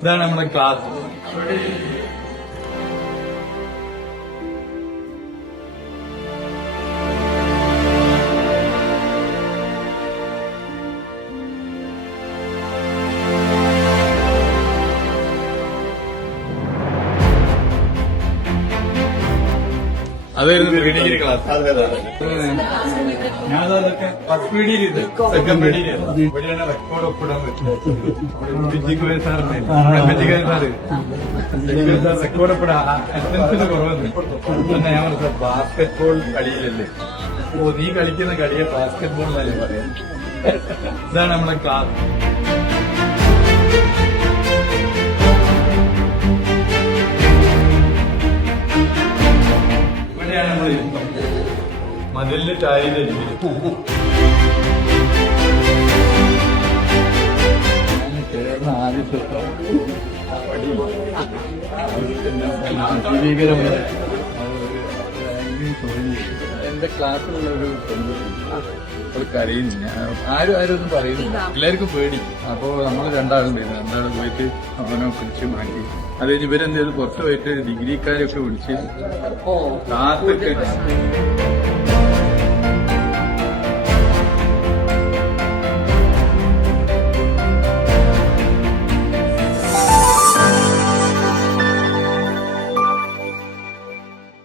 ഇതാണ് നമ്മുടെ ക്ലാസ്. അതായിരുന്നു ഡിഗ്രി ക്ലാസ്. ഞാനതൊക്കെ ഫസ്റ്റ് പീഡിയിൽ ഇത് സെക്കൻഡ് പീഡിയിൽ ഇവിടെയാണ് റെക്കോർഡ് ഒപ്പിടാൻ പറ്റുന്നത്. സാറ് റെക്കോർഡ് ഒപ്പിടാ അറ്റൻസിന് കുറവുണ്ട്. പിന്നെ ഞാൻ പറഞ്ഞ ബാസ്കറ്റ് ബോൾ കളിയിലല്ലേ, ഓ നീ കളിക്കുന്ന കളിയെ ബാസ്കറ്റ് ബോൾ എന്നല്ലേ പറയാം. ഇതാണ് നമ്മുടെ ക്ലാസ്. ഇവിടെയാണ് നമ്മൾ മതിലിന് ചാരിയിലിരിക്കുന്നത്. ചേർന്ന ആദ്യത്തെ ഭീകരമായ എന്റെ ക്ലാസ്സിലുള്ള ഒരു കരയുന്നില്ല, ആരും ഒന്നും പറയുന്നില്ല, എല്ലാവർക്കും പേടി. അപ്പോ നമ്മൾ രണ്ടാളും പോയിട്ട് അവനെ പിടിച്ച് മാറ്റി. അത് കഴിഞ്ഞ് ഇവരെന്ത് ചെയ്ത് പുറത്ത് പോയിട്ട് ഡിഗ്രിക്കാരൊക്കെ വിളിച്ച് ക്ലാസ്സൊക്കെ